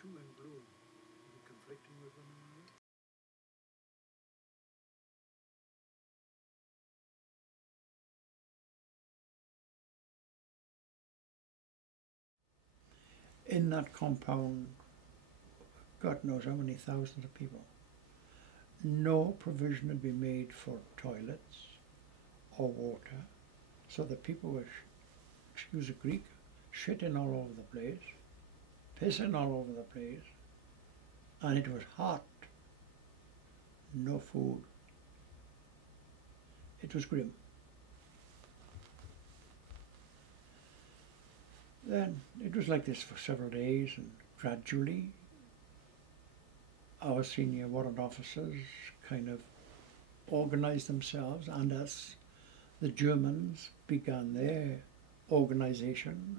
two in blue. Are they conflicting with one another? In that compound, God knows how many thousands of people, no provision had been made for toilets or water, so that people were, excuse the Greek, shitting all over the place, pissing all over the place, and it was hot, no food. It was grim. Then it was like this for several days, and gradually our senior warrant officers kind of organised themselves, and as the Germans began their organisation,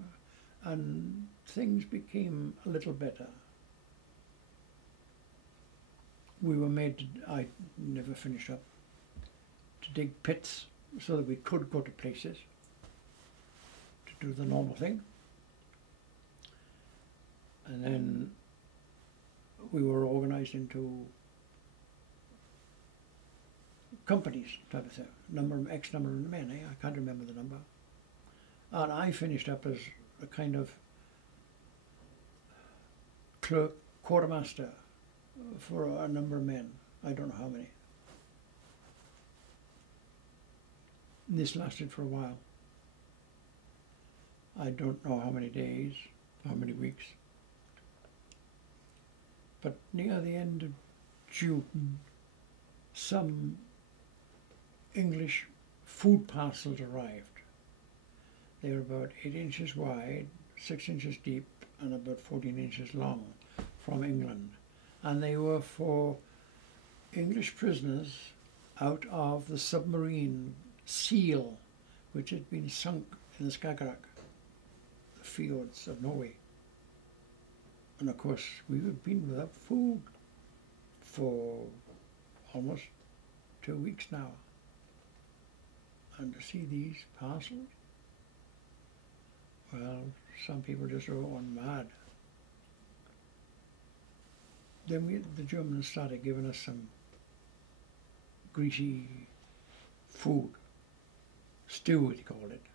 and things became a little better. We were made to, I never finished up, to dig pits so that we could go to places to do the normal thing. And then we were organised into companies type of thing, X number of men, I can't remember the number. And I finished up as a kind of clerk, quartermaster for a number of men. I don't know how many. And this lasted for a while. I don't know how many days, how many weeks. But near the end of June, some English food parcels arrived. They were about 8 inches wide, 6 inches deep, and about 14 inches long, from England. And they were for English prisoners out of the submarine Seal, which had been sunk in the Skagerrak, the fjords of Norway. And of course, we had been without food for almost 2 weeks now. And to see these parcels, well, some people just were going mad. Then the Germans started giving us some greasy food, stew they called it.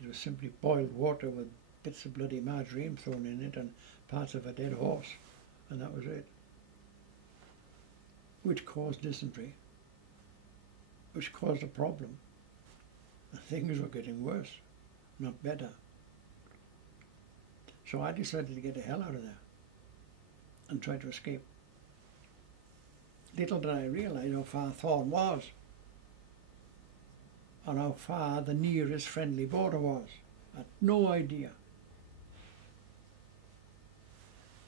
It was simply boiled water with bits of bloody margarine thrown in it and parts of a dead horse, and that was it. Which caused dysentery, which caused a problem. Things were getting worse, not better. So I decided to get the hell out of there and try to escape. Little did I realise how far Thorn was and how far the nearest friendly border was. I had no idea.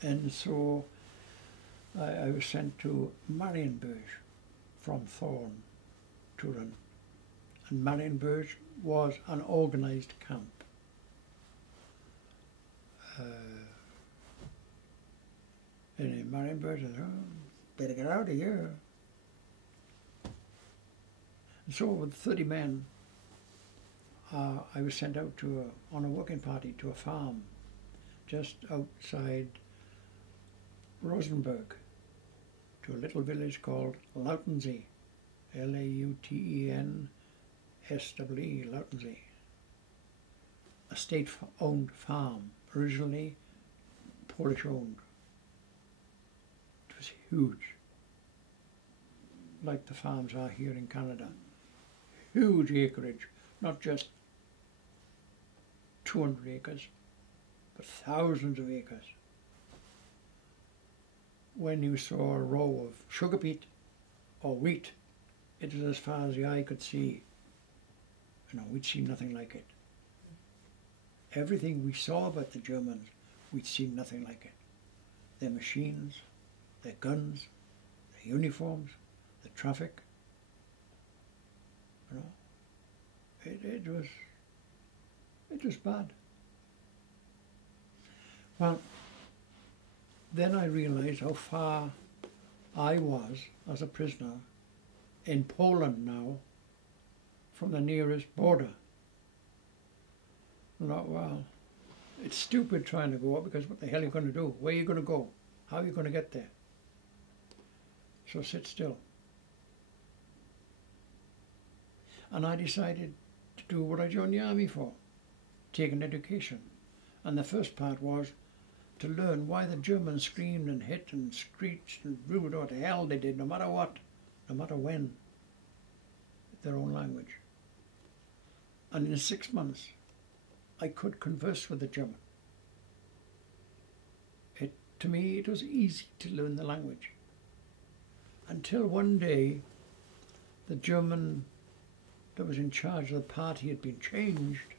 And so I was sent to Marienberg from Thorn to run. And Marienberg was an organised camp. And in Marienberg, I said, oh, better get out of here. And so with 30 men, I was sent out on a working party to a farm just outside Rosenberg, to a little village called Lautensee, Lautensee, Lautensee. A state-owned farm, originally Polish-owned. It was huge, like the farms are here in Canada. Huge acreage, not just 200 acres, but thousands of acres. When you saw a row of sugar beet or wheat, it was as far as the eye could see. You know, we'd seen nothing like it. Everything we saw about the Germans, we'd seen nothing like it. Their machines, their guns, their uniforms, the traffic. You know, it was bad. Well, then I realized how far I was as a prisoner in Poland now from the nearest border. I thought, well, It's stupid trying to go up because what the hell are you going to do? Where are you going to go? How are you going to get there? So sit still. And I decided to do what I joined the army for, take an education. And the first part was to learn why the Germans screamed and hit and screeched and ruined what the hell they did, no matter what, no matter when, their own language. And in 6 months, I could converse with the German. To me, it was easy to learn the language. Until one day, the German that was in charge of the party had been changed,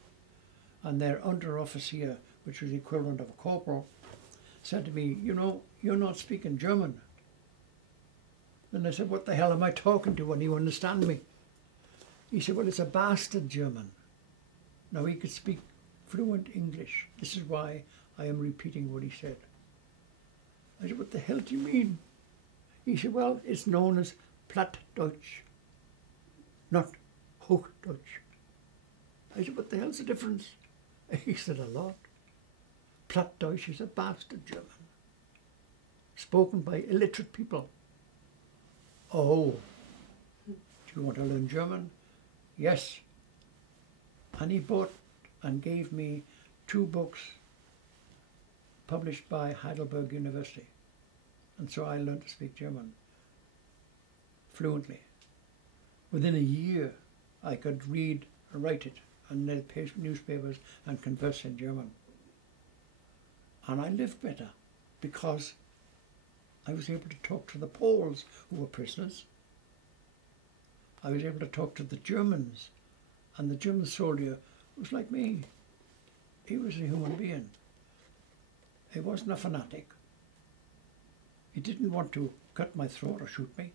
and their under-officer, which was the equivalent of a corporal, said to me, "You know, you're not speaking German." Then I said, "What the hell am I talking to when you understand me?" He said, "Well, it's a bastard German." Now he could speak fluent English. This is why I am repeating what he said. I said, "What the hell do you mean?" He said, "Well, it's known as Plattdeutsch, not Hochdeutsch." I said, "What the hell's the difference?" He said, "A lot. Plattdeutsch is a bastard German, spoken by illiterate people." "Oh, do you want to learn German?" "Yes." And he bought and gave me 2 books published by Heidelberg University. And so I learned to speak German fluently. Within a year, I could read and write it and read newspapers and converse in German. And I lived better because I was able to talk to the Poles who were prisoners. I was able to talk to the Germans, and the German soldier was like me. He was a human being. He wasn't a fanatic. He didn't want to cut my throat or shoot me.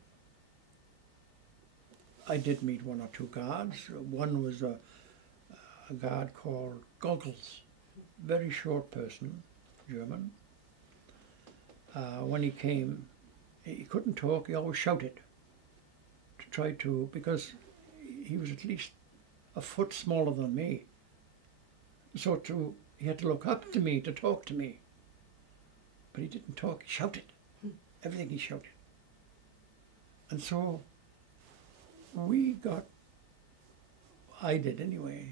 I did meet 1 or 2 guards. One was a guard called Goggles, very short person, German. When he came, he couldn't talk, he always shouted to try to, because he was at least a foot smaller than me. So he had to look up to me to talk to me. But he didn't talk, he shouted. Everything he shouted. And so I did anyway,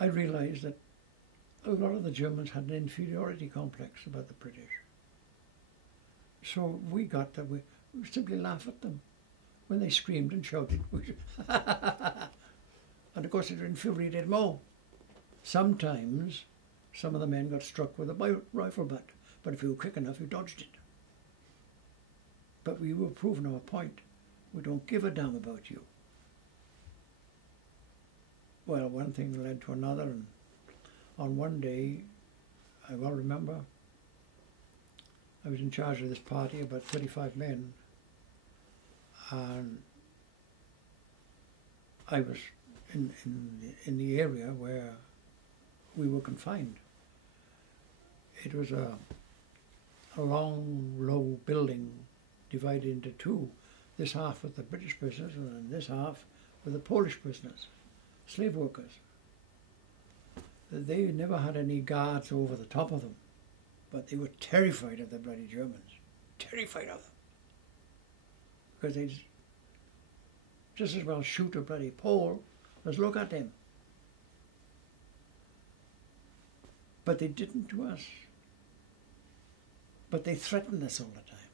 I realized that a lot of the Germans had an inferiority complex about the British. So we got that we simply laugh at them. When they screamed and shouted, and of course it infuriated more. Sometimes some of the men got struck with a rifle butt, but if you were quick enough, you dodged it. But we were proving our point. We don't give a damn about you. Well, one thing led to another, and on one day, I well remember, I was in charge of this party, about 35 men, and I was in the area where we were confined. It was a long, low building divided into 2. This half with the British prisoners and this half with the Polish prisoners, slave workers. They never had any guards over the top of them, but they were terrified of the bloody Germans, terrified of them. Because they'd just as well shoot a bloody Pole as look at them. But they didn't to us. But they threatened us all the time.